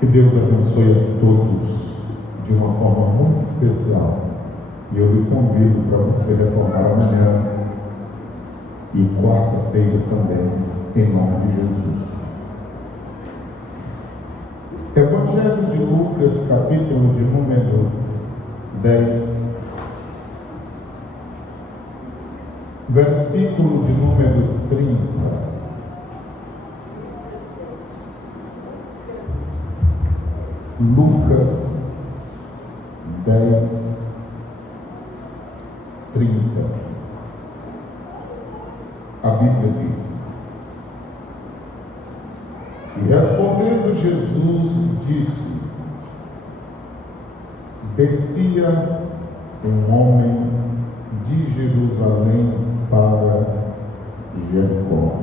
Que Deus abençoe a todos de uma forma muito especial. E eu lhe convido para você retornar amanhã e quarta-feira também, em nome de Jesus. Evangelho de Lucas, capítulo de número 10, versículo de número 30. Lucas 10, 30. A Bíblia diz: e respondendo Jesus disse: descia um homem de Jerusalém para Jericó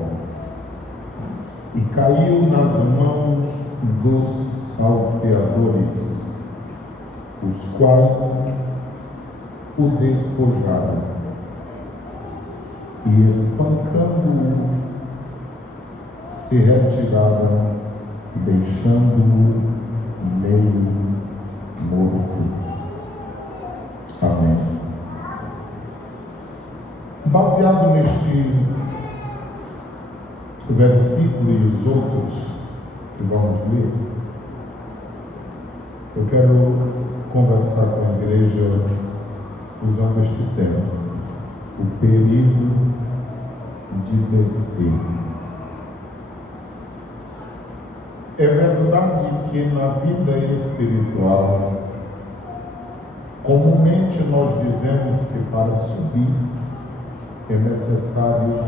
e caiu nas mãos dos salteadores, os quais o despojaram e, espancando-o, se retiraram, deixando-o meio morto. Amém. Baseado neste versículo e os outros que vamos ler, eu quero conversar com a igreja usando este tema: o perigo de descer. É verdade que na vida espiritual, comumente nós dizemos que para subir é necessário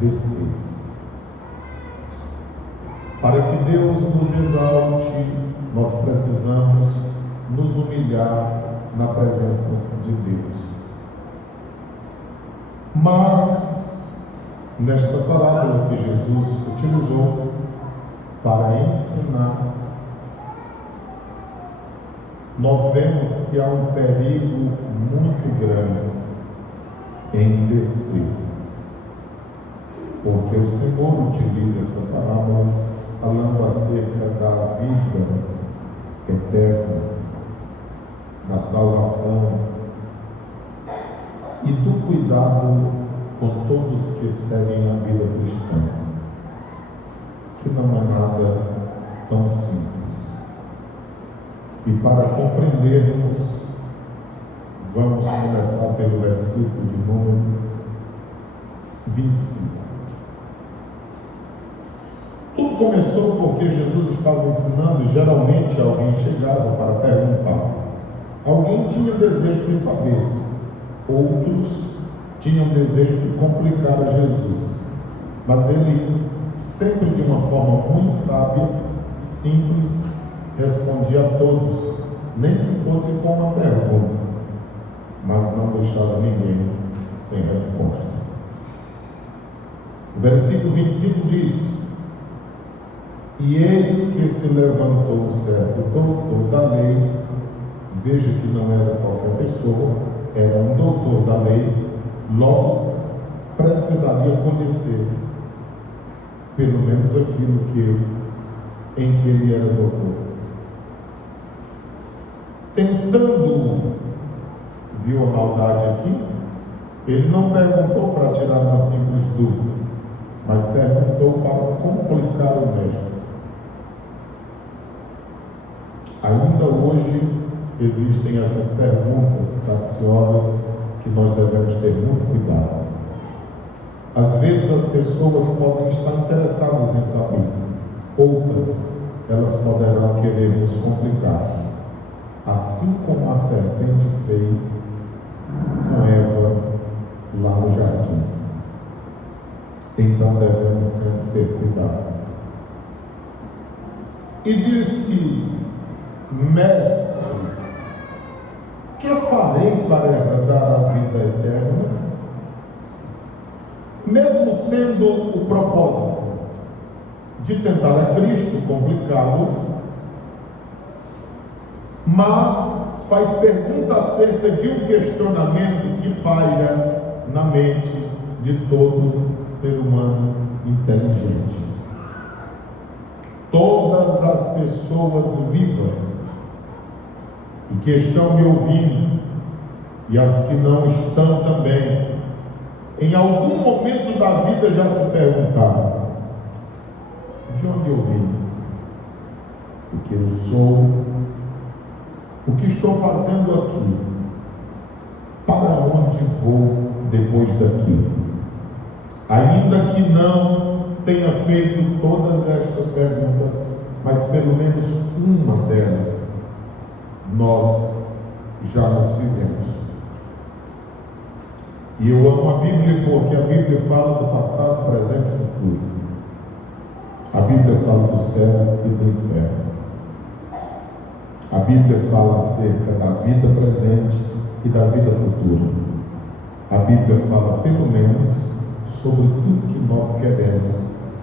descer. Para que Deus nos exalte, nós precisamos nos humilhar na presença de Deus. Mas, nesta parábola que Jesus utilizou para ensinar, nós vemos que há um perigo muito grande em descer. Porque o Senhor utiliza essa parábola falando acerca da vida eterna, da salvação e do cuidado com todos que seguem a vida cristã, que não é nada tão simples. E para compreendermos, vamos começar pelo versículo de número 25. Tudo começou porque Jesus estava ensinando e geralmente alguém chegava para perguntar. Alguém tinha desejo de saber, outros tinham desejo de complicar a Jesus. Mas ele, sempre de uma forma muito sábia, simples, respondia a todos, nem que fosse com uma pergunta, mas não deixava ninguém sem resposta. O versículo 25 diz: e eis que se levantou um certo doutor da lei, veja que não era qualquer pessoa, era um doutor da lei, logo precisaria conhecer pelo menos aquilo em que ele era doutor. Tentando, viu a maldade aqui? Ele não perguntou para tirar uma simples dúvida, mas perguntou para complicar o mestre. Ainda hoje existem essas perguntas capciosas que nós devemos ter muito cuidado. Às vezes as pessoas podem estar interessadas em saber, outras elas poderão querer nos complicar, assim como a serpente fez com Eva lá no jardim. Então devemos sempre ter cuidado. E diz que, mestre, que farei para herdar a vida eterna? Mesmo sendo o propósito de tentar a Cristo complicá-lo, mas faz pergunta acerca de um questionamento que paira na mente de todo ser humano inteligente. Todas as pessoas vivas e que estão me ouvindo, e as que não estão também, em algum momento da vida já se perguntaram: de onde eu vim? O que eu sou? O que estou fazendo aqui? Para onde vou depois daqui? Ainda que não tenha feito todas estas perguntas, mas pelo menos uma delas nós já nos fizemos. E eu amo a Bíblia porque a Bíblia fala do passado, presente e futuro. A Bíblia fala do céu e do inferno. A Bíblia fala acerca da vida presente e da vida futura. A Bíblia fala pelo menos sobre tudo que nós queremos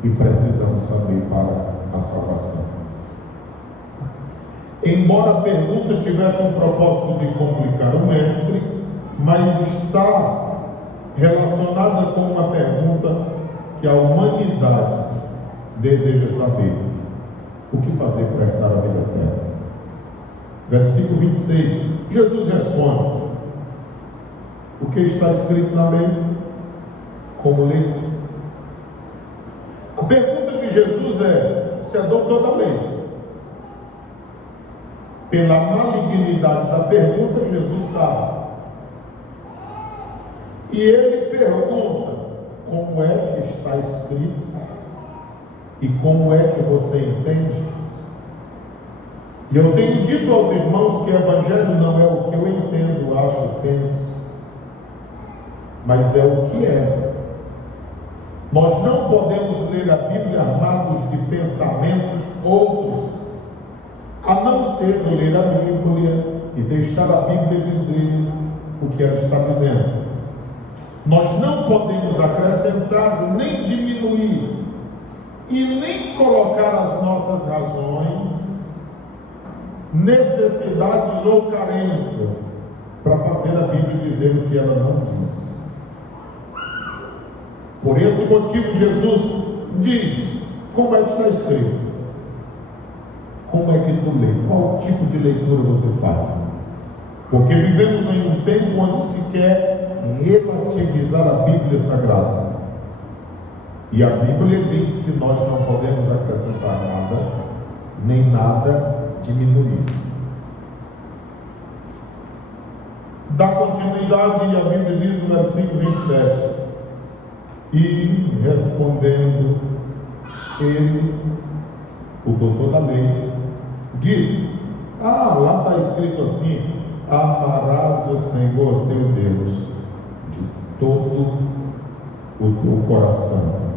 e precisamos saber para a salvação. Embora a pergunta tivesse um propósito de complicar o mestre, mas está relacionada com uma pergunta que a humanidade deseja saber: o que fazer para herdar a vida eterna? Versículo 26, Jesus responde: o que está escrito na lei? Como lês? A pergunta de Jesus se é doutor da lei. Pela malignidade da pergunta, Jesus sabe. E ele pergunta: como é que está escrito? E como é que você entende? E eu tenho dito aos irmãos que o Evangelho não é o que eu entendo, acho, penso, mas é o que é. Nós não podemos ler a Bíblia armados de pensamentos outros, a não ser ler a Bíblia e deixar a Bíblia dizer o que ela está dizendo. Nós não podemos acrescentar nem diminuir e nem colocar as nossas razões, necessidades ou carências para fazer a Bíblia dizer o que ela não diz. Por esse motivo, Jesus diz: como é que está escrito? Como é que tu lê? Qual tipo de leitura você faz? Porque vivemos em um tempo onde se quer relativizar a Bíblia Sagrada. E a Bíblia diz que nós não podemos acrescentar nada, nem nada diminuir. dá continuidade e a Bíblia diz no versículo 27. E respondendo ele, o doutor da lei, disse: lá está escrito assim: amarás o Senhor teu Deus de todo o teu coração.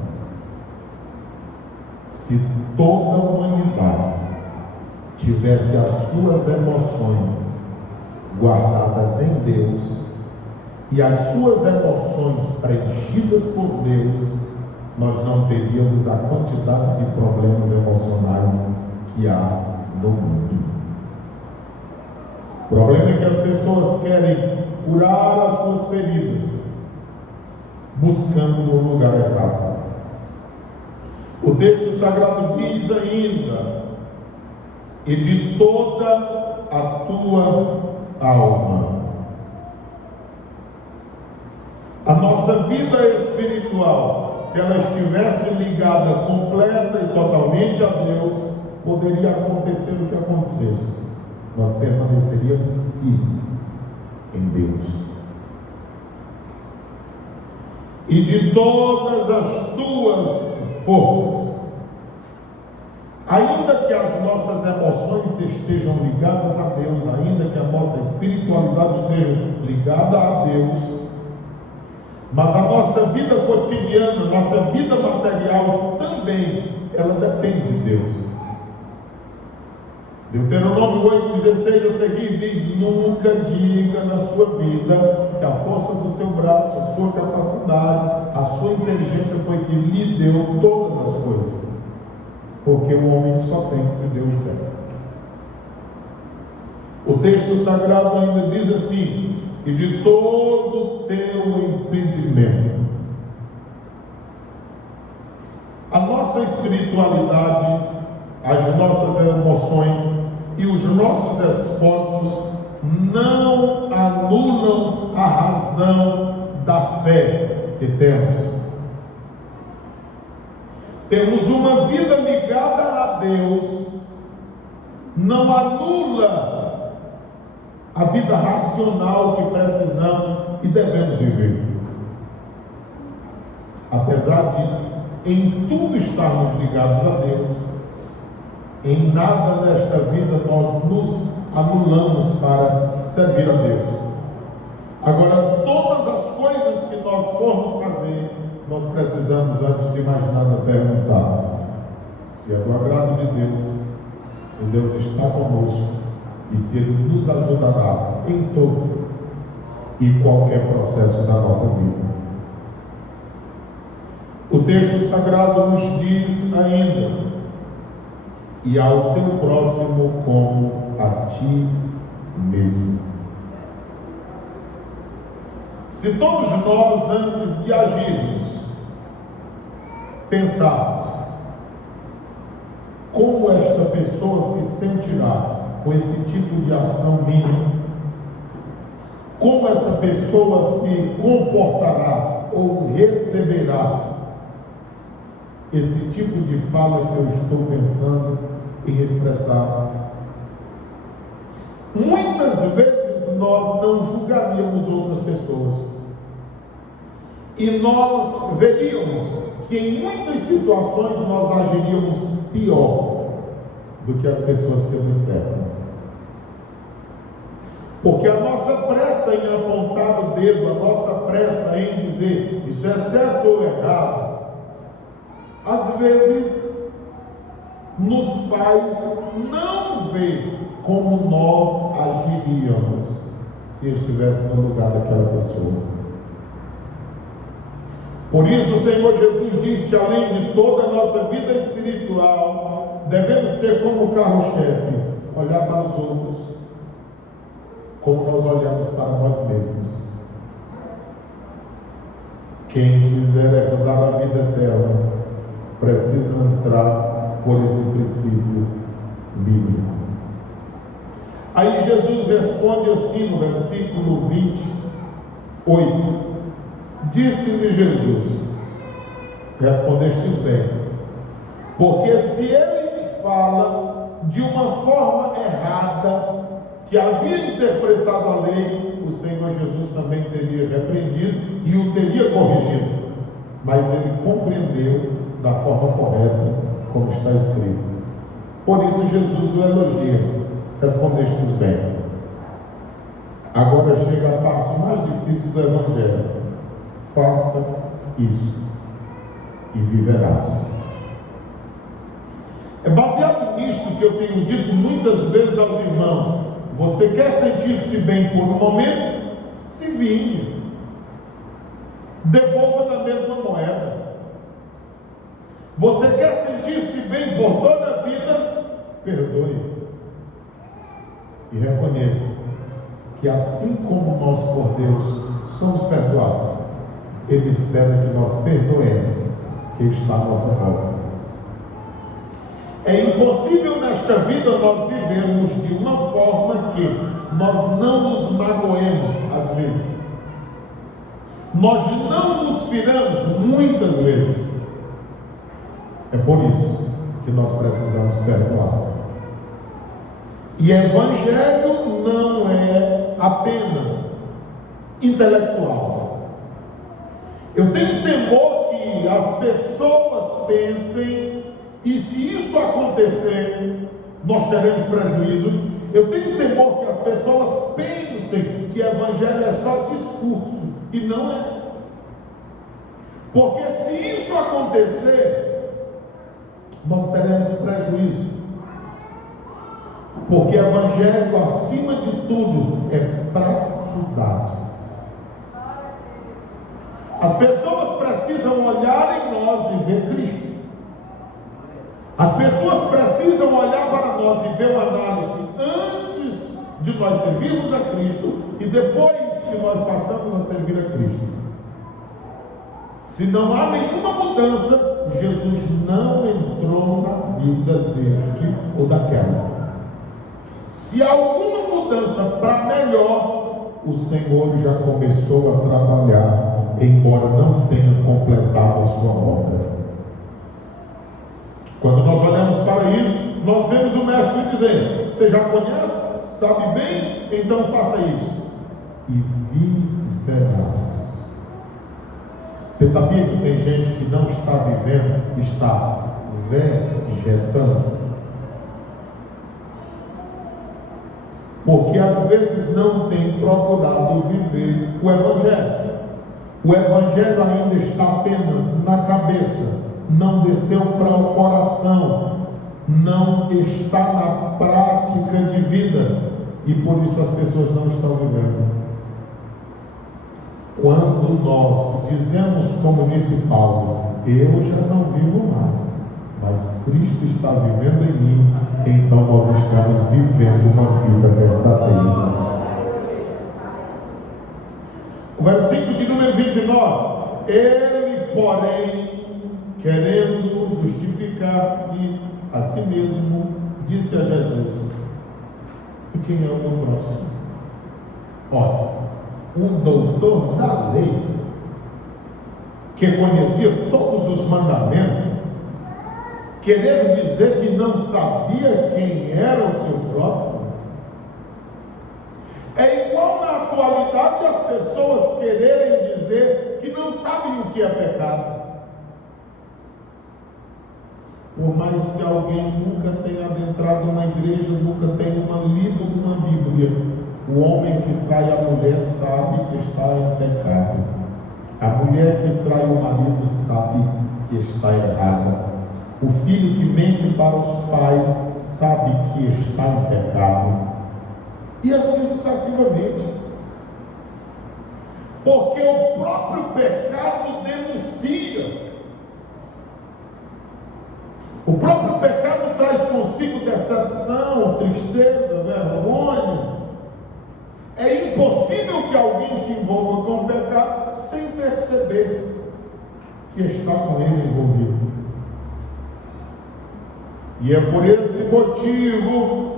Se toda a humanidade tivesse as suas emoções guardadas em Deus e as suas emoções preenchidas por Deus, nós não teríamos a quantidade de problemas emocionais que há no mundo. O problema é que as pessoas querem curar as suas feridas buscando no lugar errado. O texto sagrado diz ainda: e de toda a tua alma. A nossa vida espiritual, se ela estivesse ligada completa e totalmente a Deus, poderia acontecer o que acontecesse. Nós permaneceríamos firmes em Deus. E de todas as tuas forças, ainda que as nossas emoções estejam ligadas a Deus, ainda que a nossa espiritualidade esteja ligada a Deus, mas a nossa vida cotidiana, nossa vida material também, ela depende de Deus. Deuteronômio 8,16 a seguir diz: nunca diga na sua vida que a força do seu braço, a sua capacidade, a sua inteligência foi que lhe deu todas as coisas, porque o homem só tem se Deus der. O texto sagrado ainda diz assim: e de todo o teu entendimento. A nossa espiritualidade, as nossas emoções e os nossos esforços não anulam a razão da fé que temos. Temos uma vida ligada a Deus, não anula a vida racional que precisamos e devemos viver. Apesar de em tudo estarmos ligados a Deus, em nada nesta vida nós nos anulamos para servir a Deus. Agora, todas as coisas que nós formos fazer, nós precisamos, antes de mais nada, perguntar se é do agrado de Deus, se Deus está conosco e se Ele nos ajudará em todo e qualquer processo da nossa vida. O texto sagrado nos diz ainda: e ao teu próximo como a ti mesmo. Se todos nós, antes de agirmos, pensarmos como esta pessoa se sentirá com esse tipo de ação mínima, como essa pessoa se comportará ou receberá esse tipo de fala que eu estou pensando em expressar, muitas vezes nós não julgaríamos outras pessoas e nós veríamos que em muitas situações nós agiríamos pior do que as pessoas que nos servem. Porque a nossa pressa em apontar o dedo, a nossa pressa em dizer isso é certo ou errado, às vezes nos faz não ver como nós agiríamos se estivesse no lugar daquela pessoa. Por isso o Senhor Jesus diz que além de toda a nossa vida espiritual, devemos ter como carro-chefe olhar para os outros como nós olhamos para nós mesmos. Quem quiser herdar a vida eterna precisa entrar por esse princípio bíblico. Aí Jesus responde assim no versículo 28. Disse-lhe Jesus: respondestes bem, porque se ele me fala de uma forma errada, que havia interpretado a lei, o Senhor Jesus também teria repreendido e o teria corrigido, mas ele compreendeu da forma correta, como está escrito. Por isso Jesus o elogia. Respondeste bem. Agora chega a parte mais difícil do Evangelho. Faça isso e viverás. É baseado nisto que eu tenho dito muitas vezes aos irmãos: você quer sentir-se bem por um momento? Se vingue. Devolva na mesma moeda. Você quer sentir-se bem por toda a vida? Perdoe. E reconheça que assim como nós por Deus somos perdoados, Ele espera que nós perdoemos quem está à nossa volta. É impossível nesta vida nós vivermos de uma forma que nós não nos magoemos às vezes. Nós não nos firamos muitas vezes. É por isso que nós precisamos perdoar. E evangelho não é apenas intelectual. Eu tenho temor que as pessoas pensem, e se isso acontecer, nós teremos prejuízo. Eu tenho temor que as pessoas pensem que evangelho é só discurso, e não é. Porque se isso acontecer, nós teremos prejuízo. Porque evangelho, acima de tudo, é praticidade. As pessoas precisam olhar em nós e ver Cristo. As pessoas precisam olhar para nós e ver uma análise antes de nós servirmos a Cristo e depois que nós passamos a servir a Cristo. Se não há nenhuma mudança, Jesus não entrou na vida deste ou daquela. Se há alguma mudança para melhor, o Senhor já começou a trabalhar, embora não tenha completado a sua obra. Quando nós olhamos para isso, nós vemos o Mestre dizendo: você já conhece? Sabe bem? Então faça isso e viverás. Você sabia que tem gente que não está vivendo, está vegetando? Porque às vezes não tem procurado viver o Evangelho. O Evangelho ainda está apenas na cabeça, não desceu para o coração, não está na prática de vida, e por isso as pessoas não estão vivendo. Quando nós dizemos, como disse Paulo, eu já não vivo mais, mas Cristo está vivendo em mim, então nós estamos vivendo uma vida verdadeira. O versículo de número 29: ele, porém, querendo justificar-se a si mesmo, disse a Jesus: e quem é o meu próximo? Olha, um doutor da lei, que conhecia todos os mandamentos, querer dizer que não sabia quem era o seu próximo? É igual na atualidade as pessoas quererem dizer que não sabem o que é pecado. Por mais que alguém nunca tenha adentrado uma igreja, nunca tenha lido uma Bíblia, o homem que trai a mulher sabe que está em pecado. A mulher que trai o marido sabe que está errada. O filho que mente para os pais sabe que está em pecado. E assim sucessivamente. Porque o próprio pecado denuncia. O próprio pecado traz consigo decepção, tristeza, vergonha. É impossível que alguém se envolva com o pecado sem perceber que está com ele envolvido. E é por esse motivo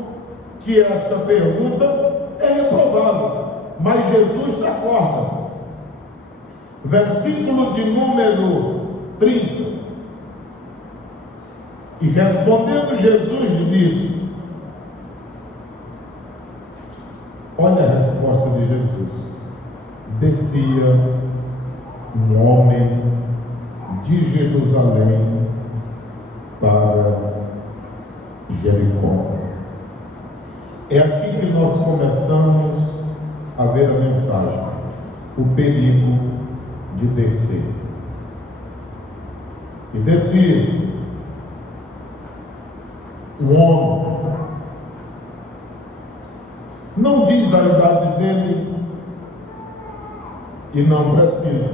que esta pergunta é reprovável. Mas Jesus dá corda. Versículo de número 30. E respondendo Jesus lhe disse: olha a resposta resposta de Jesus. Descia um homem de Jerusalém para Jericó. É aqui que nós começamos a ver a mensagem, o perigo de descer. E descia um homem, não diz a idade dele e não precisa,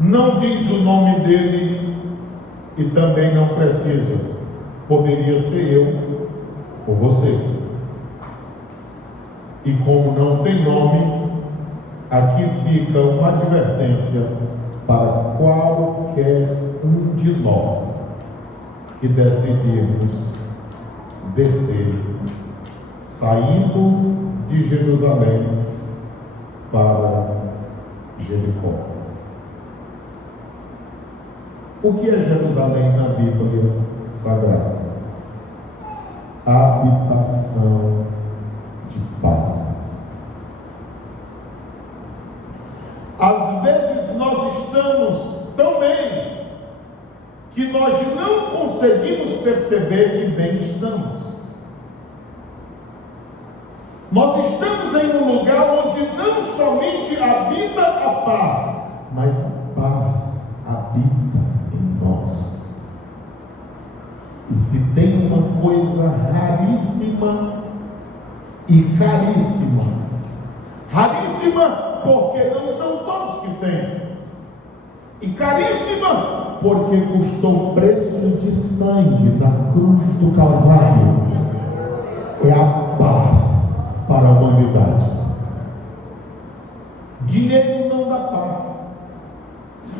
não diz o nome dele e também não precisa, poderia ser eu ou você. E como não tem nome, aqui fica uma advertência para qualquer um de nós que decidirmos descer, saindo de Jerusalém para Jericó. O que é Jerusalém na Bíblia Sagrada? Habitação de paz. Às vezes nós estamos tão bem que nós não conseguimos perceber que bem estamos. Nós estamos em um lugar onde não somente habita a paz, mas a paz habita em nós. E se tem uma coisa raríssima e caríssima, raríssima porque não são todos que têm, e caríssima porque custou o preço de sangue na cruz do Calvário, é a paz para a humanidade. Dinheiro não dá paz,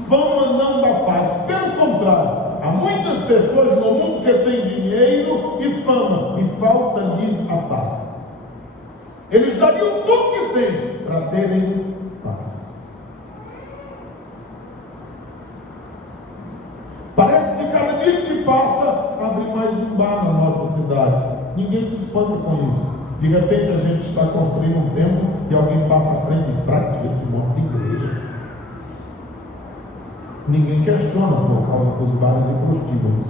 fama não dá paz, pelo contrário, há muitas pessoas no mundo que têm dinheiro e fama e falta-lhes a paz. Eles dariam tudo que têm para terem paz. Parece que cada dia que se passa, abre mais um bar na nossa cidade. Ninguém se espanta com isso. De repente a gente está construindo um templo e alguém passa à frente e diz: para que esse monte de igreja? Ninguém questiona por causa dos bares e prostíbulos.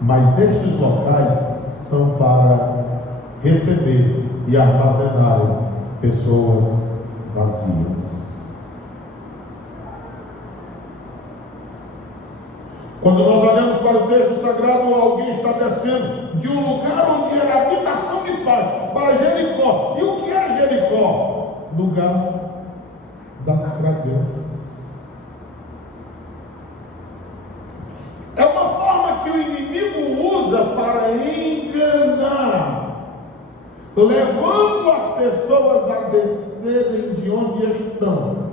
Mas estes locais são para receber e armazenarem pessoas vazias. Quando nós olhamos para o texto sagrado, alguém está descendo de um lugar onde era habitação de paz para Jericó. E o que é Jericó? Lugar das fragrâncias. É uma forma que o inimigo usa para enganar, levando as pessoas a descerem de onde estão,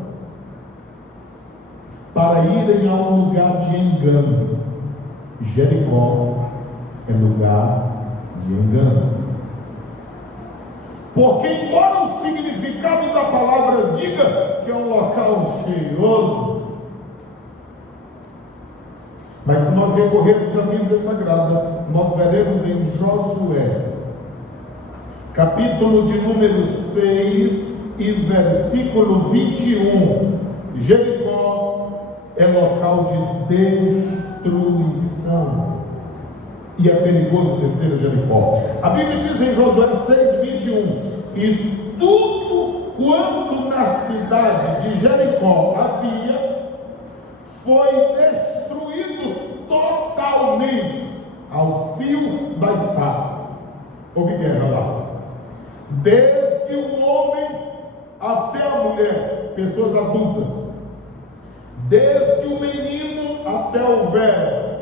para irem a um lugar de engano. Jericó é lugar de engano. Porque, embora o significado da palavra diga que é um local cheiroso, mas se nós recorrermos à Bíblia Sagrada, nós veremos em Josué, capítulo de número 6 e versículo 21, Jericó é local de destruição, e é perigoso descer a Jericó. A Bíblia diz em Josué 6:21: e tudo quanto na cidade de Jericó havia foi destruído totalmente ao fio da espada. Houve guerra lá, desde o homem até a mulher, pessoas adultas, desde o menino até o velho,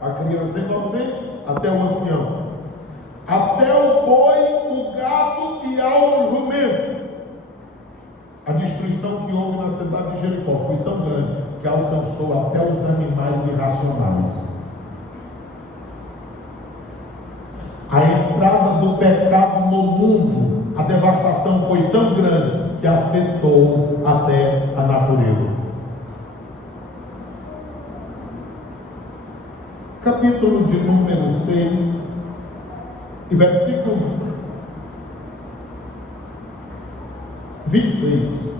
a criança inocente até o ancião, até o boi, o gado e ao jumento. A destruição que houve na cidade de Jericó foi tão grande que alcançou até os animais irracionais. A entrada do pecado no mundo, a devastação foi tão grande que afetou até a natureza. Capítulo de número 6 e versículo 26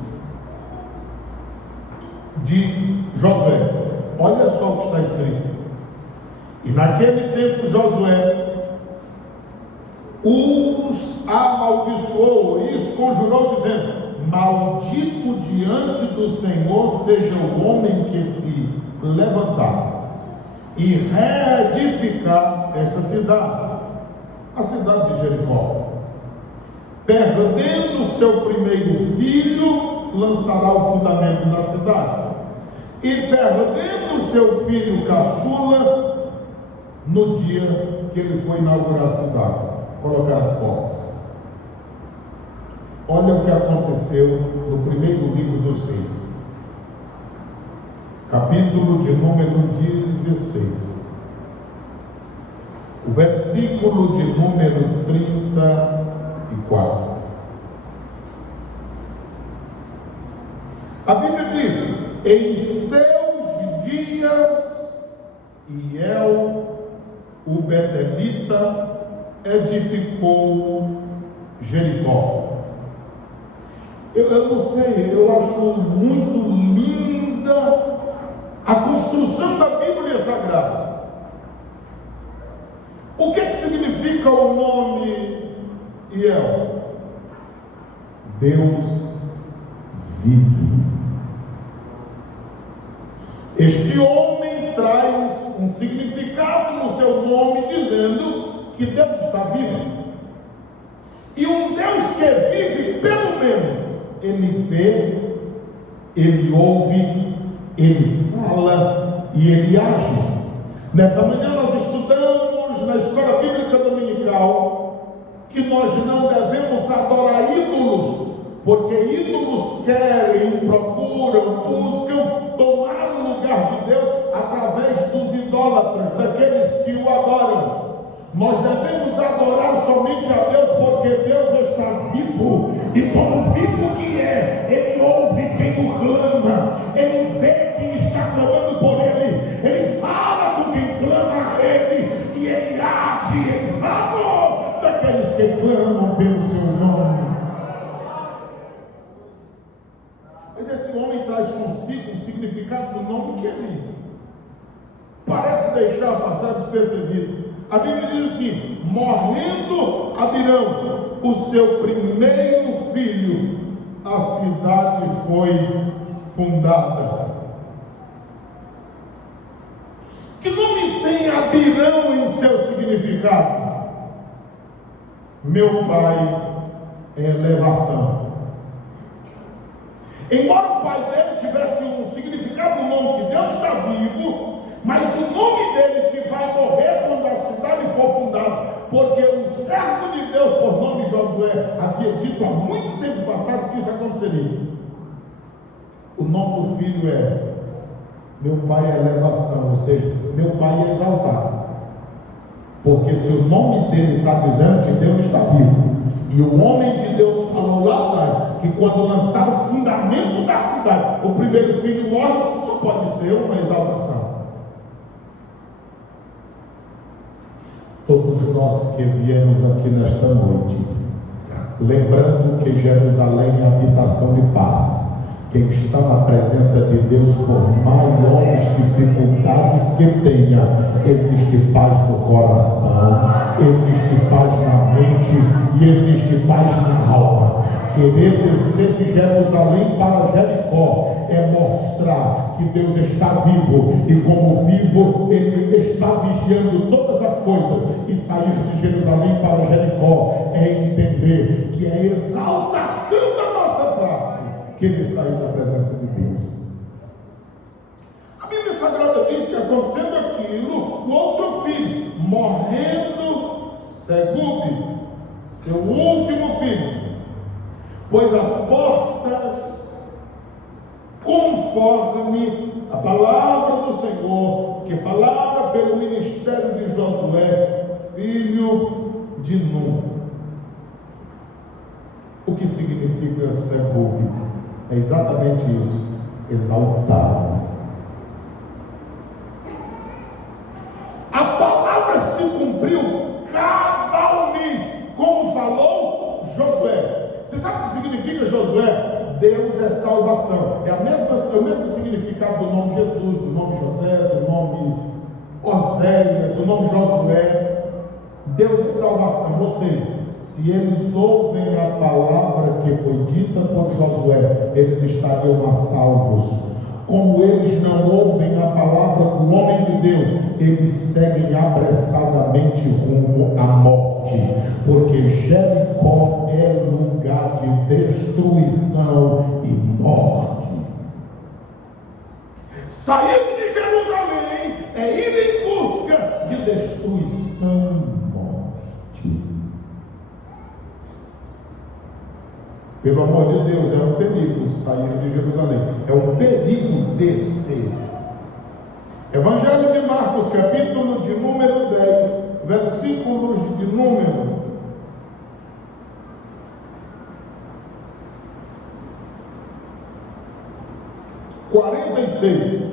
de Josué. Olha só o que está escrito. E naquele tempo Josué os amaldiçoou e os conjurou, dizendo: maldito diante do Senhor seja o homem que se levantar e reedificar esta cidade, a cidade de Jericó. Perdendo seu primeiro filho, lançará o fundamento da cidade, e perdendo seu filho caçula, no dia que ele foi inaugurar a cidade, colocar as portas. Olha o que aconteceu no primeiro livro dos Reis, capítulo de número 16, o versículo de número 34. A Bíblia diz: em seus dias, Iel, o betelita, edificou Jericó. Eu não sei, eu acho muito linda a construção da Bíblia Sagrada. O que significa o nome Iel? Deus vive. Este homem traz um significado no seu nome, dizendo que Deus está vivo. E um Deus que vive, pelo menos, ele vê, ele ouve, ele fala e ele age. Nessa manhã nós estudamos na escola bíblica dominical que nós não devemos adorar ídolos, porque ídolos querem, procuram, buscam tomar o lugar de Deus através dos idólatras, daqueles que o adoram. Nós devemos adorar somente a Deus, porque Deus está vivo, e como vivo que é, Ele ouve quem o clama, Ele vê quem está clamando por Ele, Ele fala com quem clama a Ele, e Ele age em favor daqueles que clamam pelo seu nome. Mas esse homem traz consigo um significado do nome que ele parece deixar passar despercebido. A Bíblia diz assim: morrendo Abirão, o seu primeiro filho, a cidade foi fundada. Que nome tem Abirão em seu significado? Meu pai é elevação. Embora o pai dele tivesse um significado no nome que Deus está vivo, mas o nome dele que vai morrer quando a cidade for fundada, porque um servo de Deus por nome Josué havia dito há muito tempo passado que isso aconteceria. O nome do filho é: meu pai é elevação, ou seja, meu pai é exaltado. Porque se o nome dele está dizendo que Deus está vivo, e o homem de Deus falou lá atrás que quando lançar o fundamento da cidade, o primeiro filho morre, só pode ser uma exaltação. Todos nós que viemos aqui nesta noite, lembrando que Jerusalém é a habitação de paz, quem está na presença de Deus, por maiores dificuldades que tenha, existe paz no coração, existe paz na mente e existe paz na alma. Querer descer de Jerusalém para Jericó é mostrar que Deus está vivo, e como vivo Ele está vigiando todas as coisas. E sair de Jerusalém para Jericó é entender que é exaltação da nossa parte que Ele saiu da presença de Deus. A Bíblia Sagrada diz que, acontecendo aquilo, o outro filho, morrendo Segube, seu último filho, pois as portas, conforme a palavra do Senhor que falara pelo ministério de Josué, filho de Nun. O que significa Segube? É exatamente isso: exaltado. A palavra se cumpriu cabalmente, como falou Josué. Você sabe o que significa Josué? Deus é salvação. É o mesmo significado do nome Jesus, do nome José, do nome Oséias, do nome Josué. Deus é salvação. Ou seja, se eles ouvem a palavra que foi dita por Josué, eles estariam a salvos. Como eles não ouvem a palavra do homem de Deus, eles seguem apressadamente rumo à morte, porque Jericó é lugar de destruição e morte. Sair de Jerusalém é ir em busca de destruição e morte. Pelo amor de Deus, é um perigo sair de Jerusalém. É um perigo descer. Evangelho de Marcos, capítulo de número 10, versículos de número 46.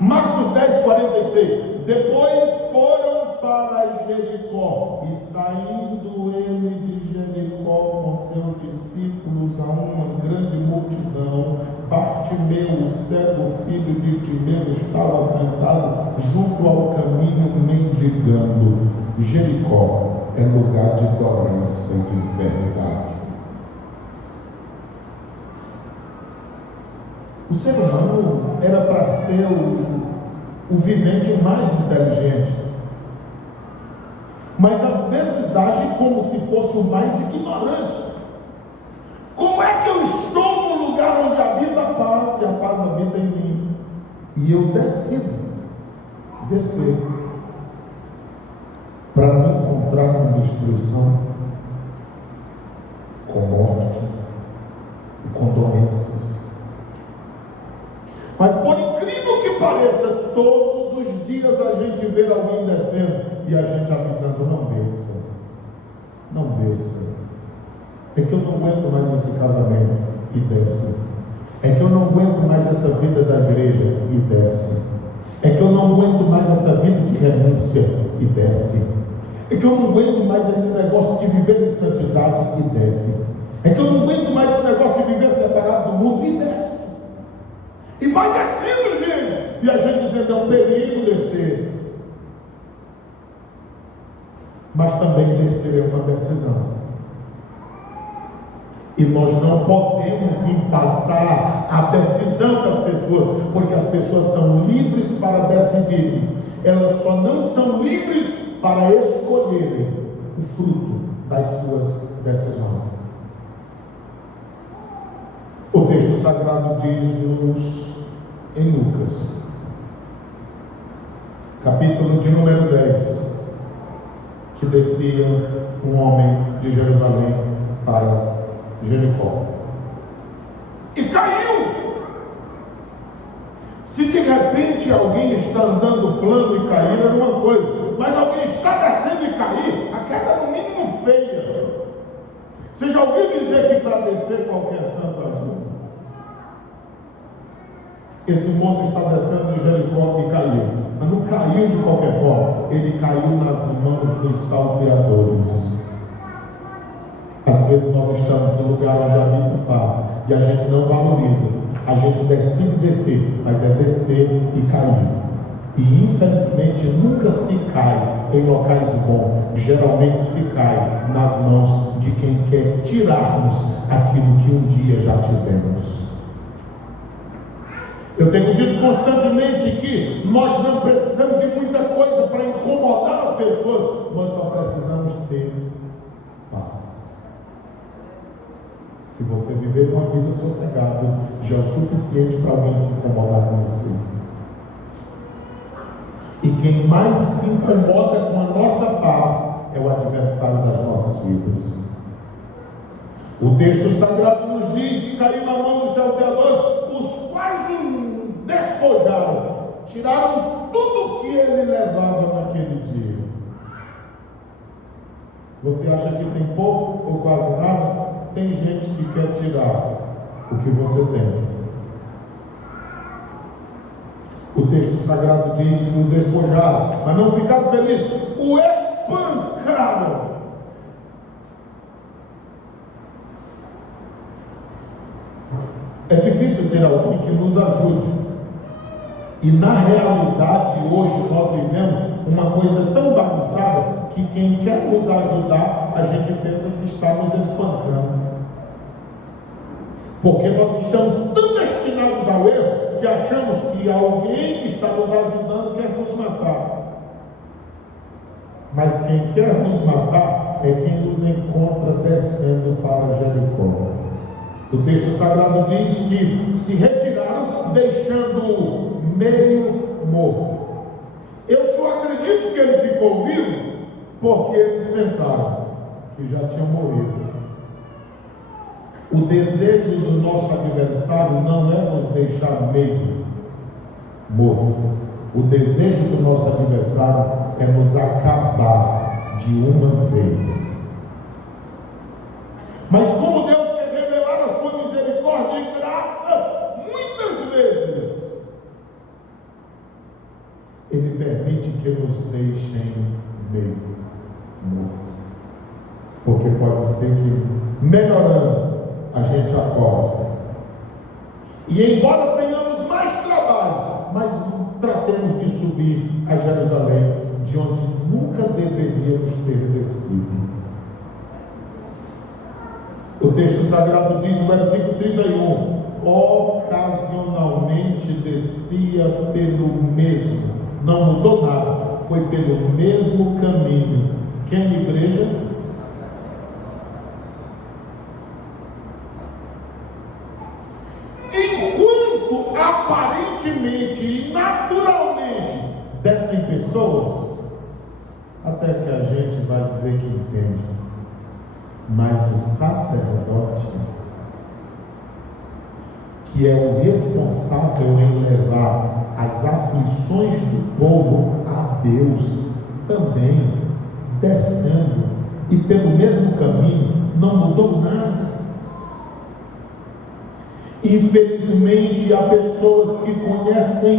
Marcos 10, 46. Depois foram para Jericó, e saindo ele de Jericó com seus discípulos a uma grande multidão, Bartimeu, o cego filho de Timeu, estava sentado junto ao caminho mendigando. Jericó é lugar de doença e de enfermidade. O ser humano era para ser o vivente mais inteligente, mas às vezes age como se fosse o mais ignorante. Como é que eu estou no lugar onde habita a paz, e a paz habita em mim, e eu decido descer para me encontrar com destruição, com morte e com doenças? Mas por incrível que pareça, todos os dias a gente vê alguém descendo e a gente avisando: não desça, não desça. É que eu não aguento mais esse casamento, e desce. É que eu não aguento mais essa vida da igreja, e desce. É que eu não aguento mais essa vida de renúncia, e desce. É que eu não aguento mais esse negócio de viver em santidade, e desce. É que eu não aguento mais esse negócio de viver separado do mundo, e desce. E vai descendo, gente. E a gente dizendo: é um perigo descer. Mas também descer é uma decisão. E nós não podemos empatar a decisão das pessoas, porque as pessoas são livres para decidirem. Elas só não são livres para escolherem o fruto das suas decisões. O texto sagrado diz-nos em Lucas, capítulo de número 10, que descia um homem de Jerusalém para Jericó e caiu. Se de repente alguém está andando plano e cair, é uma coisa, mas alguém está descendo e cair, a queda no mínimo feia. Você já ouviu dizer que para descer qualquer santo ajuda? Esse moço está descendo de Jericó e caiu, mas não caiu de qualquer forma, ele caiu nas mãos dos salteadores. Às vezes nós estamos no lugar onde habita paz e a gente não valoriza. A gente decide descer, mas é descer e cair. E infelizmente nunca se cai em locais bons. Geralmente se cai nas mãos de quem quer tirar-nos aquilo que um dia já tivemos. Eu tenho dito constantemente que nós não precisamos de muita coisa para incomodar as pessoas. Nós só precisamos ter paz. Se você viver uma vida sossegada, já é o suficiente para alguém se incomodar com você. E quem mais se incomoda com a nossa paz é o adversário das nossas vidas. O texto sagrado nos diz que caiu na mão dos salteadores, os quais o despojaram, tiraram tudo que ele levava naquele dia. Você acha que tem pouco ou quase nada? Tem gente que quer tirar o que você tem. O texto sagrado diz que o despojaram, mas não ficaram felizes, o espancaram. ter alguém que nos ajude. E na realidade, hoje, nós vivemos uma coisa tão bagunçada que quem quer nos ajudar, a gente pensa que está nos espancando. Porque nós estamos tão destinados ao erro que achamos que alguém que está nos ajudando quer nos matar. Mas quem quer nos matar é quem nos encontra descendo para Jericó. O texto sagrado diz que se retiraram, deixando-o meio morto. Eu só acredito que ele ficou vivo porque eles pensaram que já tinham morrido. O desejo do nosso adversário não é nos deixar meio morto. O desejo do nosso adversário é nos acabar de uma vez. Mas como Deus quer revelar a sua misericórdia e graça, muitas vezes Ele permite que nos deixem meio morto. Porque pode ser que, melhorando, a gente acorde. E embora tenhamos mais trabalho, mas tratemos de subir a Jerusalém, de onde nunca deveríamos ter descido. O texto sagrado diz no versículo 31, ocasionalmente descia pelo mesmo, não mudou nada, foi pelo mesmo caminho. Quem é a igreja? Enquanto aparentemente e naturalmente descem pessoas, até que a gente vai dizer que entende, mas o sacerdote, que é o responsável em levar as aflições do povo a Deus, também descendo, e pelo mesmo caminho, não mudou nada. Infelizmente, há pessoas que conhecem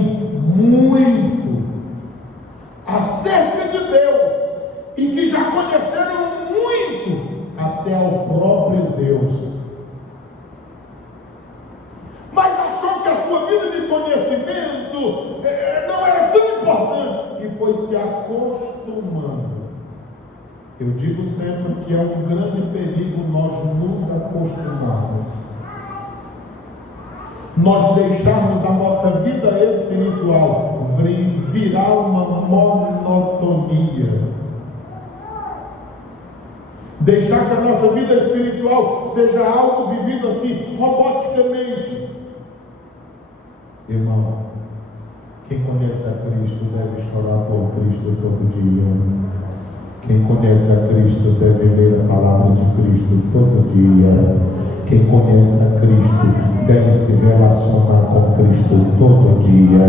muito acerca de Deus e que já conheceram muito até ao próprio Deus, mas achou que a sua vida de conhecimento não era tão importante e foi se acostumando. Eu digo sempre que é um grande perigo nós nos acostumarmos, nós deixarmos a nossa vida espiritual virar uma monotonia, deixar que a nossa vida espiritual seja algo vivido assim, roboticamente. Irmão, quem conhece a Cristo deve chorar por Cristo todo dia. Quem conhece a Cristo deve ler a palavra de Cristo todo dia. Quem conhece a Cristo deve se relacionar com Cristo todo dia.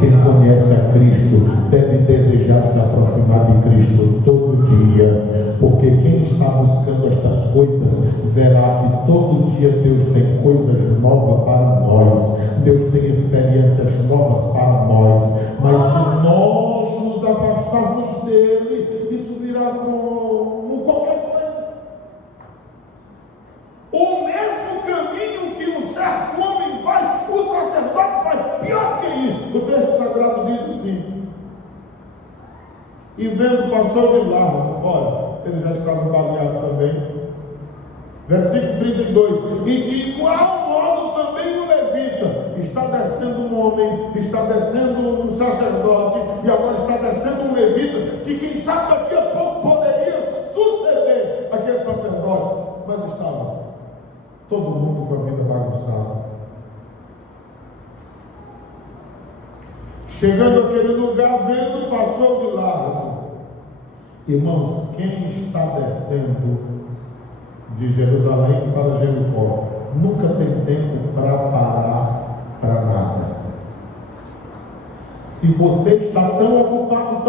Quem conhece a Cristo deve desejar se aproximar de Cristo todo dia. Porque quem está buscando estas coisas verá que todo dia Deus tem coisas novas para nós. Deus tem experiências novas para nós. Mas se nós nos afastarmos dele, isso virá como qualquer coisa. O mesmo caminho que um certo homem faz, o sacerdote faz. Pior que isso, o texto sagrado diz assim: e vendo, passou de largo. Olha, ele já estava baleado também. Versículo 32: e de igual modo também o levita. Está descendo um homem, está descendo um sacerdote, e agora está descendo um levita, que quem sabe daqui a pouco poderia suceder aquele sacerdote, mas estava todo mundo com a vida bagunçada. Chegando àquele lugar, vendo, passou de largo. Irmãos, quem está descendo de Jerusalém para Jericó nunca tem tempo para parar para nada. Se você está tão ocupado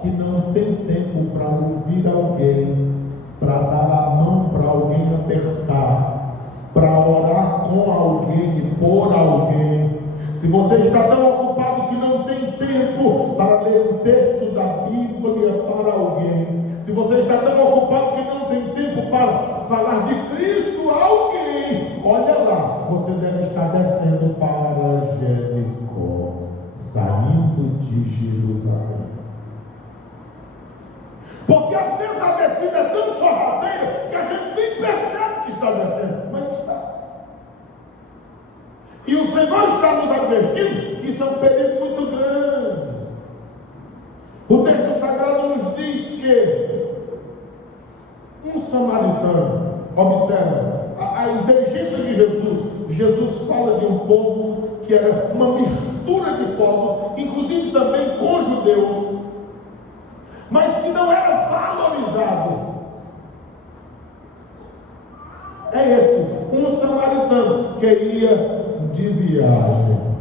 que não tem tempo para ouvir alguém, para dar a mão para alguém apertar, para orar com alguém e por alguém, se você está tão ocupado que não tem tempo para ler um texto da Bíblia para alguém, se você está tão ocupado que não tem tempo para falar de Cristo a alguém, olha lá, você deve estar descendo para Jericó, saindo de Jerusalém. Porque às vezes a descida é tão sorrateira que a gente nem percebe que está descendo, mas está. E o Senhor está nos advertindo que isso é um perigo muito grande. O texto sagrado nos diz que um samaritano, observa, a inteligência de Jesus fala de um povo que era uma mistura de povos, inclusive também com judeus, mas que não era valorizado. É esse, um samaritano que ia de viagem.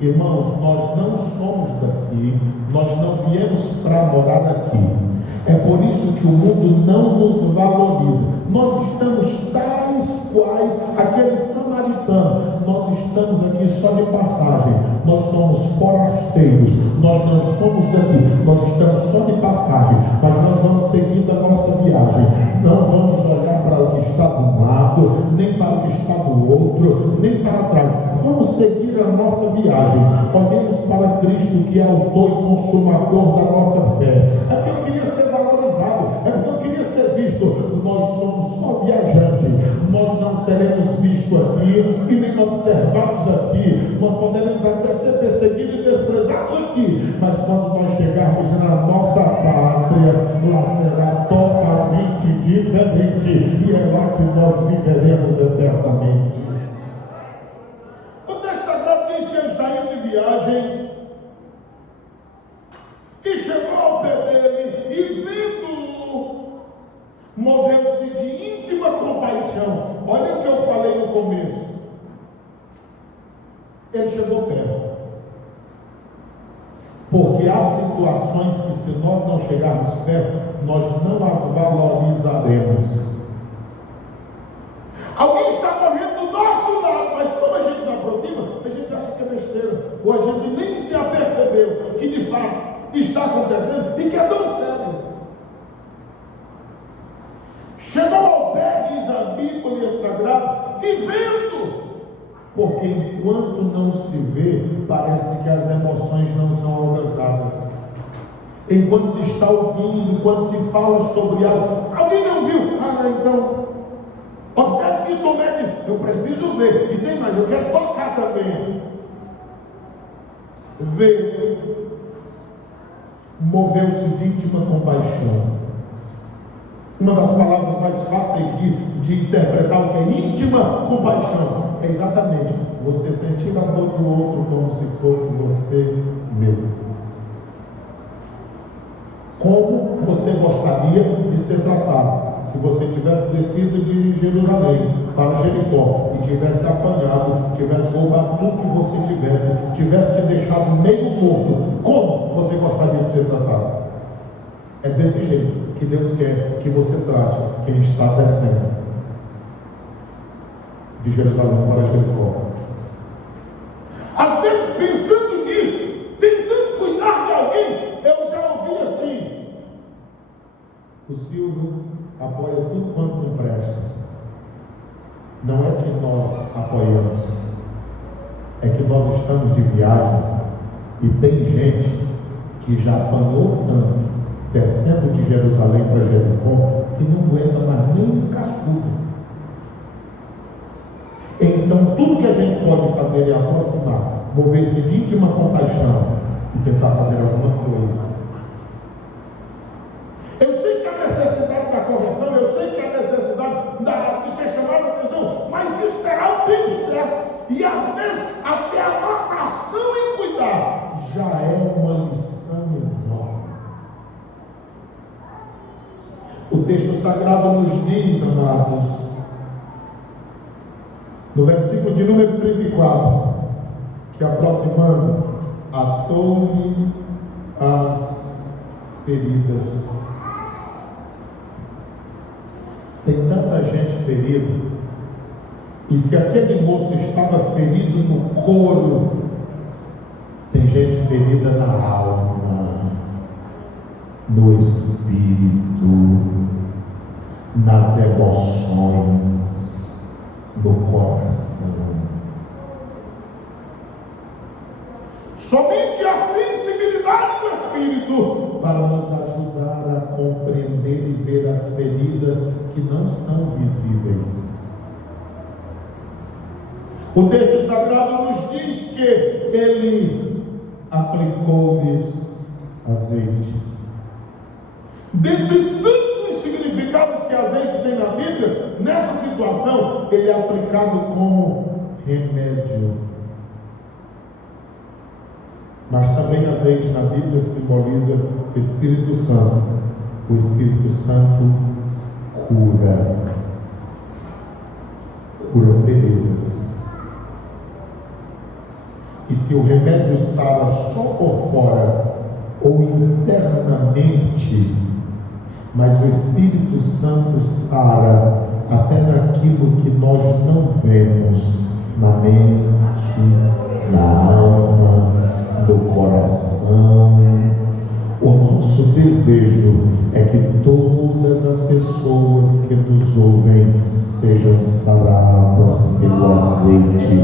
Irmãos, nós não somos daqui, nós não viemos para morar daqui. É por isso que o mundo não nos valoriza. Nós estamos tais quais aquele samaritano. Nós estamos aqui só de passagem. Nós somos forasteiros. Nós não somos daqui. Nós estamos só de passagem. Mas nós vamos seguindo a nossa viagem. Não vamos olhar para o que está de um lado, nem para o que está do outro, nem para trás. Vamos seguir a nossa viagem. Olhemos para Cristo, que é autor e consumador da nossa fé. É porque eu queria ser valorizado, é porque eu queria ser visto. Nós somos só viajantes, nós não seremos vistos aqui e nem observados aqui. Nós poderemos até ser perseguidos e desprezados aqui, mas quando nós chegarmos na nossa pátria, lá será totalmente diferente, e é lá que nós viveremos eternamente. O texto sagrado diz que ele está indo de viagem e chegou ao pé dele e vendo, moveu-se de íntima compaixão. Olha o que eu falei no começo. Ele chegou perto. Porque há situações que, se nós não chegarmos perto, nós não as valorizaremos. Alguém está morrendo do nosso lado, mas como a gente não aproxima, a gente acha que é besteira, ou a gente nem se apercebeu que de fato está acontecendo e que é tão sério. Chegou ao pé, diz a Bíblia Sagrada, e vendo. Porque enquanto não se vê, parece que as emoções não são alcançadas. Enquanto se está ouvindo, enquanto se fala sobre algo, alguém não viu? Ah, então, observe que Tomé diz, eu preciso ver, e tem mais, eu quero tocar também. Ver, moveu-se de íntima compaixão. Uma das palavras mais fáceis de interpretar o que é íntima compaixão é exatamente você sentir a dor do outro como se fosse você mesmo. Como você gostaria de ser tratado se você tivesse descido de Jerusalém para Jericó e tivesse apanhado, tivesse roubado tudo que você tivesse te deixado meio morto? Como você gostaria de ser tratado? É desse jeito que Deus quer que você trate quem está descendo de Jerusalém para Jericó. Às vezes, pensando nisso, tentando cuidar de alguém, eu já ouvi assim: o Silvio apoia tudo quanto não presta. Não é que nós apoiamos, é que nós estamos de viagem e tem gente que já apanhou tanto descendo de Jerusalém para Jericó que não aguenta mais nem um cascudo. Então tudo que a gente pode fazer é aproximar, mover-se de íntima compaixão e tentar fazer alguma coisa. Eu sei que há necessidade da correção, eu sei que há necessidade de ser chamado a atenção, mas isso terá o tempo certo. E às vezes até a nossa ação em cuidar já é uma lição enorme. O texto sagrado nos diz, amados, no versículo de número 34, que aproximando, atou-lhe as feridas. Tem tanta gente ferida, e se aquele moço estava ferido no couro, tem gente ferida na alma, no espírito, nas emoções, no coração. Somente a sensibilidade do Espírito para nos ajudar a compreender e ver as feridas que não são visíveis. O texto sagrado nos diz que ele aplicou-lhes azeite. Dentre tantos significados que azeite tem na Bíblia, nessa situação ele é aplicado como remédio. Mas também azeite na Bíblia simboliza o Espírito Santo. O Espírito Santo cura feridas. E se o remédio sara só por fora ou internamente, mas o Espírito Santo sara até naquilo que nós não vemos, na mente, na alma, no coração. O nosso desejo é que todas as pessoas que nos ouvem sejam saradas pelo azeite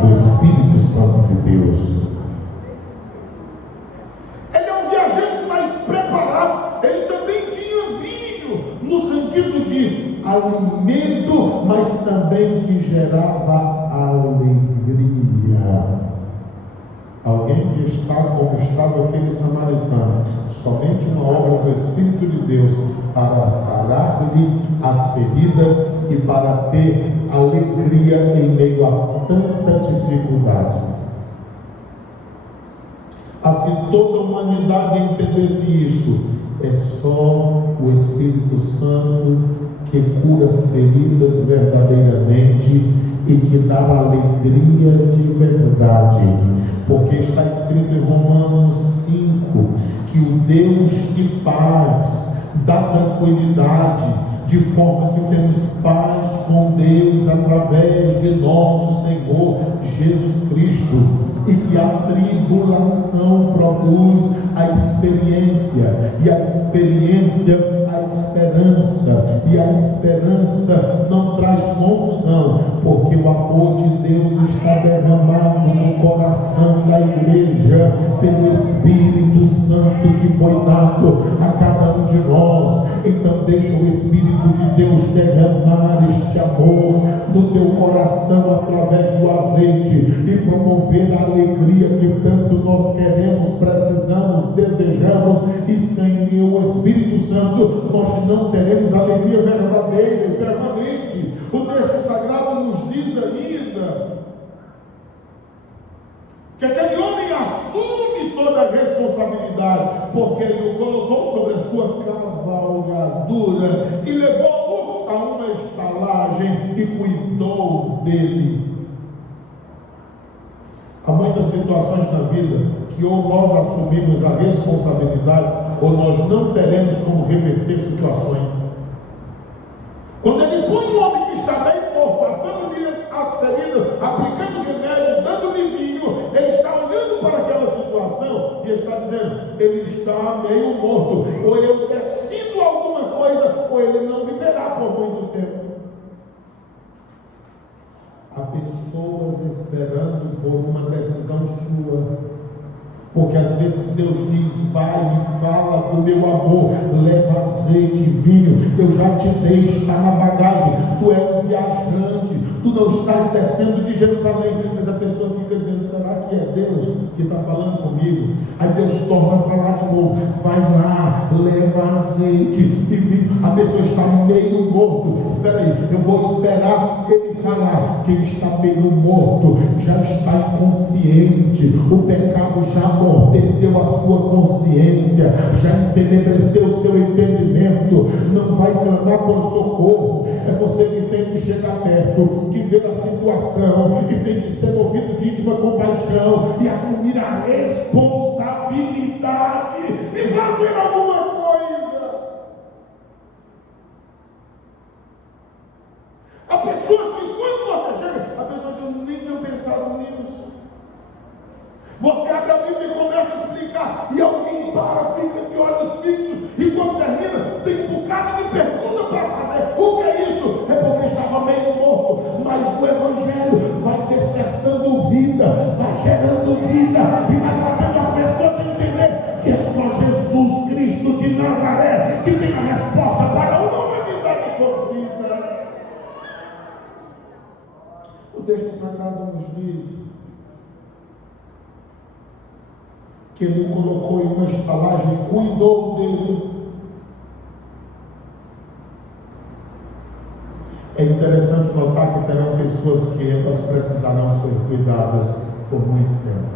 do Espírito Santo de Deus. Ele é um viajante mais preparado. Ele também tinha vinho, no sentido de alimento, mas também que gerava alegria. Alguém que está como estava aquele samaritano, somente uma obra do Espírito de Deus para sarar-lhe as feridas e para ter alegria em meio a tanta dificuldade. Assim toda a humanidade entendesse isso, é só o Espírito Santo que cura feridas verdadeiramente e que dá alegria de verdade. Porque está escrito em Romanos 5 que o Deus de paz dá tranquilidade, de forma que temos paz com Deus através de nosso Senhor Jesus Cristo. E que a tribulação produz a experiência, e a experiência a esperança, e a esperança não traz confusão, porque o amor de Deus está derramado no coração da igreja pelo Espírito Santo que foi dado a cada um de nós. Então deixa o Espírito de Deus derramar este amor no teu coração através do azeite e promover a alegria que tanto nós queremos, precisamos, desejamos. E sem o Espírito Santo nós não teremos alegria verdadeira e permanente. O texto sagrado nos diz ainda que aquele homem assume toda a responsabilidade, porque ele o colocou sobre a sua cavalgadura e levou-o a uma estalagem e cuidou dele. Há muitas situações na vida que ou nós assumimos a responsabilidade ou nós não teremos como reverter situações. Quando ele põe um homem que está bem morto, tratando-lhe as feridas, aplicando remédio, dando-lhe vinho, ele está olhando para aquela situação e está dizendo: ele está meio morto, ou eu decido alguma coisa, ou ele não viverá por muito tempo. Há pessoas esperando por uma decisão sua, porque às vezes Deus diz: vai e fala do meu amor, leva azeite e vinho, eu já te dei, está na bagagem, tu é um viajante, tu não estás descendo de Jerusalém. Mas a pessoa fica dizendo: será que é Deus que está falando comigo? Aí Deus torna a falar de novo: vai lá, leva azeite e vinho. A pessoa está meio morto, espera aí, eu vou esperar ele falar. Quem está meio morto já está inconsciente, o pecado já amorteceu a sua consciência, já entenebreceu o seu entendimento, não vai clamar por socorro. É você que tem que chegar perto, que vê a situação e tem que ser movido de íntima compaixão e assumir a responsabilidade e fazer alguma coisa. Há pessoas que quando você chega, a pessoa diz: eu nem tinha pensado nisso. Você abre a Bíblia e começa a explicar, e alguém para, fica de olhos fixos, e quando termina, tem um bocado de pergunta para fazer. O texto sagrado nos diz que ele o colocou em uma estalagem e cuidou dele. É interessante notar que terão pessoas que elas precisarão ser cuidadas por muito tempo.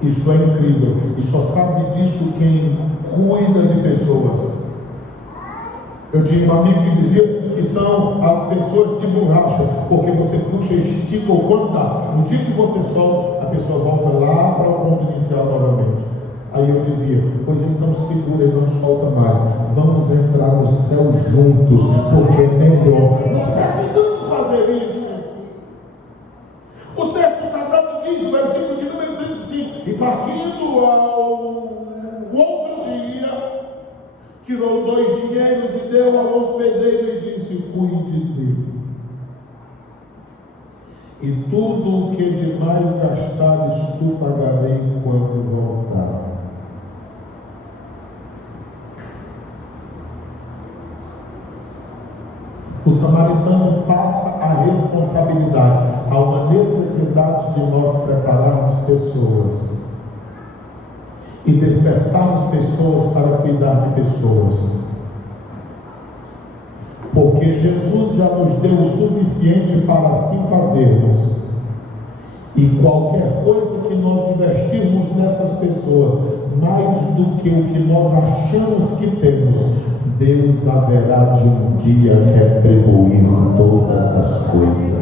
Isso é incrível. E só sabe disso quem cuida de pessoas. Eu tinha um amigo que dizia que são as pessoas de borracha, porque você puxa e estica o quanto dá. No dia que você solta, a pessoa volta lá para o ponto inicial novamente. Aí eu dizia, pois então segura e não solta mais. Vamos entrar no céu juntos, porque é melhor. Nós precisamos fazer isso. O texto sagrado diz, no versículo de número 35, e partindo ao outro dia, tirou 2 dinheiros e deu ao hospedeiro e disse, cuide dele. E tudo o que demais gastares tu pagarei quando voltar. O samaritano passa a responsabilidade. Há uma necessidade de nós prepararmos pessoas e despertarmos pessoas para cuidar de pessoas, porque Jesus já nos deu o suficiente para assim fazermos. E qualquer coisa que nós investirmos nessas pessoas, mais do que o que nós achamos que temos, Deus haverá de um dia retribuir todas as coisas.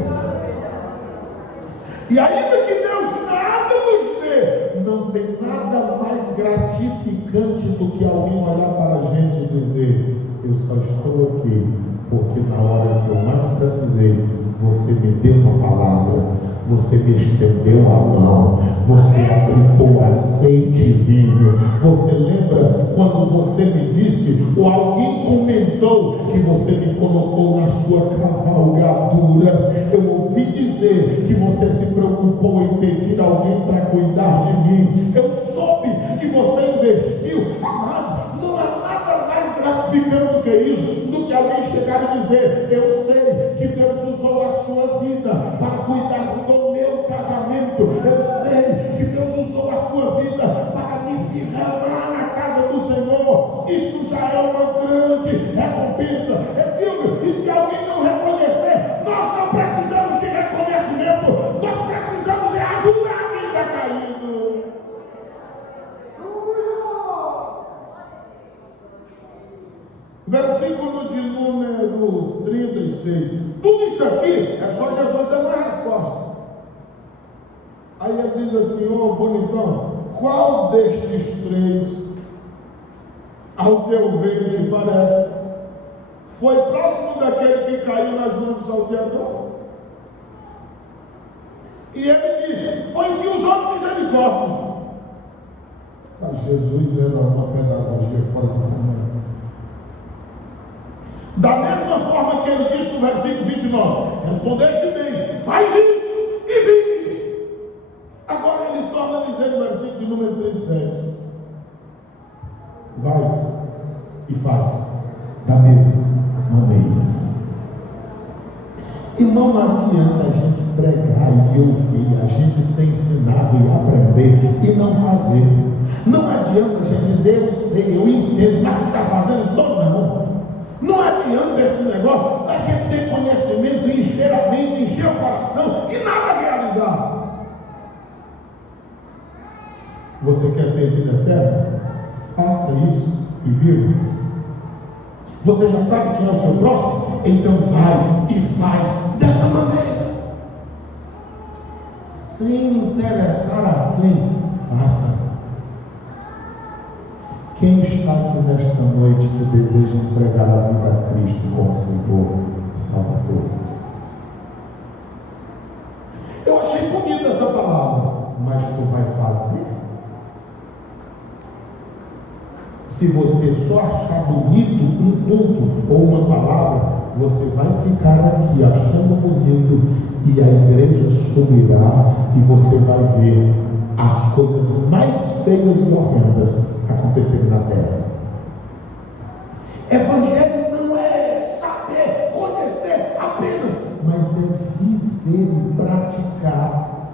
E ainda que Deus nada nos dê, não tem nada mais gratificante do que alguém olhar para a gente e dizer, eu só estou aqui porque na hora que eu mais precisei, você me deu uma palavra, você me estendeu a mão, você aplicou azeite e vinho. Você lembra quando você me disse, ou alguém comentou que você me colocou na sua cavalgadura? Eu ouvi dizer que você se preocupou em pedir alguém para cuidar de mim. Eu soube que você investiu. Amado, não há nada mais gratificante do que isso, do que alguém chegar e dizer, eu sei que Deus usou a sua vida para cuidar do meu casamento, eu sei que Deus usou a sua vida para me firmar na casa do Senhor. Isto já é uma grande recompensa. É Silvio, e se alguém não reconhecer, nós não precisamos de reconhecimento, nós precisamos é ajudar quem está caído. Versículo de número 36. Tudo isso aqui é só Jesus dando uma resposta. Aí ele diz assim, ô bonitão, qual destes 3, ao teu ver, te parece? Foi próximo daquele que caiu nas mãos do salteador? E ele diz, foi que usou misericórdia. Mas Jesus era uma pedagogia fora do caminho. Da mesma forma que ele disse no versículo 29, respondeste bem, faz isso e vive. Agora ele torna a dizer no versículo de número 37, vai e faz da mesma maneira. E não adianta a gente pregar e ouvir, a gente ser ensinado e aprender e não fazer. Não adianta a gente dizer, eu sei, eu entendo, mas que está fazendo, não. Não adianta esse negócio da gente ter conhecimento, encher a mente, encher o coração e nada realizar. Você quer ter vida eterna? Faça isso e viva. Você já sabe quem é o seu próximo? Então vai e faz dessa maneira. Sem interessar a quem, faça. Quem está aqui nesta noite que deseja entregar a vida a Cristo como Senhor e Salvador? Eu achei bonita essa palavra, mas tu vai fazer? Se você só achar bonito um culto ou uma palavra, você vai ficar aqui achando bonito e a igreja subirá e você vai ver as coisas mais feias e horrendas acontecerem na terra. Evangelho não é saber, conhecer apenas, viver e praticar.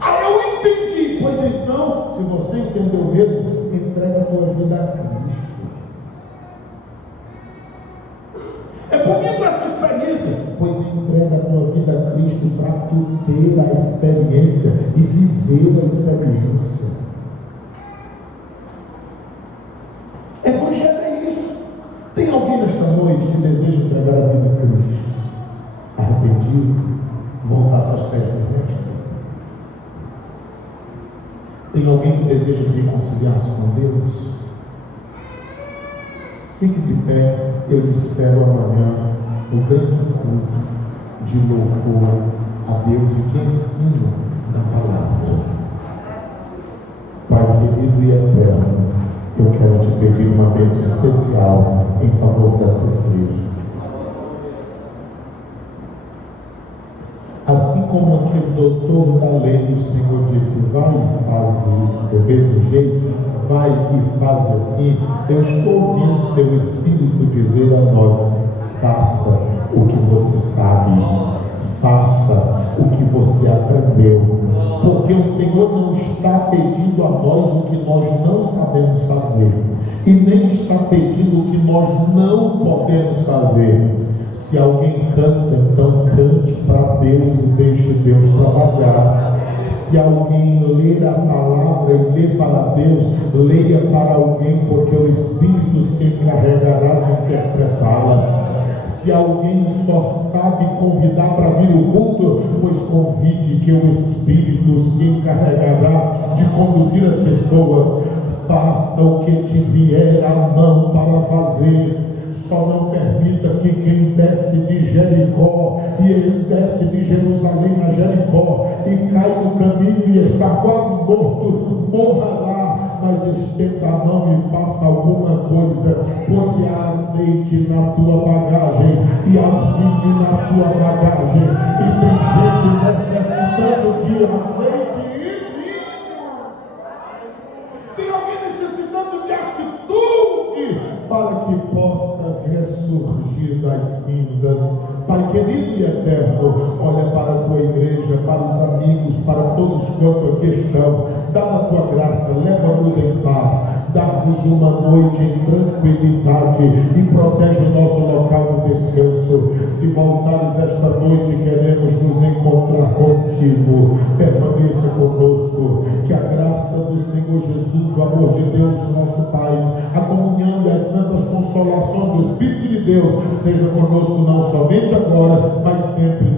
Aí eu entendi. Pois então, se você entendeu mesmo, entrega a tua vida a Cristo. É bonita essa experiência. Pois entrega a tua vida a Cristo para tu ter a experiência e viver a experiência. Evangelho é isso. Tem alguém nesta noite que deseja entregar a vida a Cristo, arrependido, voltar-se aos pés do Mestre? Tem alguém que deseja reconciliar-se com Deus? Fique de pé, eu lhe espero amanhã no grande culto de louvor a Deus e de ensino da palavra. Pai querido e eterno, eu quero te pedir uma bênção especial em favor da tua igreja. Assim como aquele doutor da lei do Senhor disse, vai e faz do mesmo jeito, vai e faz assim, eu estou ouvindo teu Espírito dizer a nós, faça o que você sabe, faça o que você aprendeu, porque o Senhor não está pedindo a nós o que nós não sabemos fazer, e nem está pedindo o que nós não podemos fazer. Se alguém canta, então cante para Deus e deixe Deus trabalhar. Se alguém ler a palavra e ler para Deus, leia para alguém, porque o Espírito se encarregará de interpretá-la. Se alguém só sabe convidar para vir o culto, pois convide, que o Espírito se encarregará de conduzir as pessoas. Faça o que te vier à mão para fazer. Só não permita que quem desce de Jericó, e ele desce de Jerusalém a Jericó, e cai no caminho e está quase morto, morra lá, mas estenda a mão e faça alguma coisa, porque há azeite na tua bagagem, e há vinho na tua bagagem, e tem gente necessitando de azeite e vinho. Tem alguém necessitando de atitude para que possa ressurgir das cinzas. Pai querido e eterno, olha para a tua igreja, para os amigos, para todos quanto aqui estão. Dá a tua graça, leva-nos em paz, dá-nos uma noite em tranquilidade e protege o nosso local de descanso. Se voltares esta noite, queremos nos encontrar contigo. Permaneça conosco, que a graça do Senhor Jesus, o amor de Deus, o nosso Pai, a comunhão e as santas consolações do Espírito de Deus seja conosco não somente agora, mas sempre.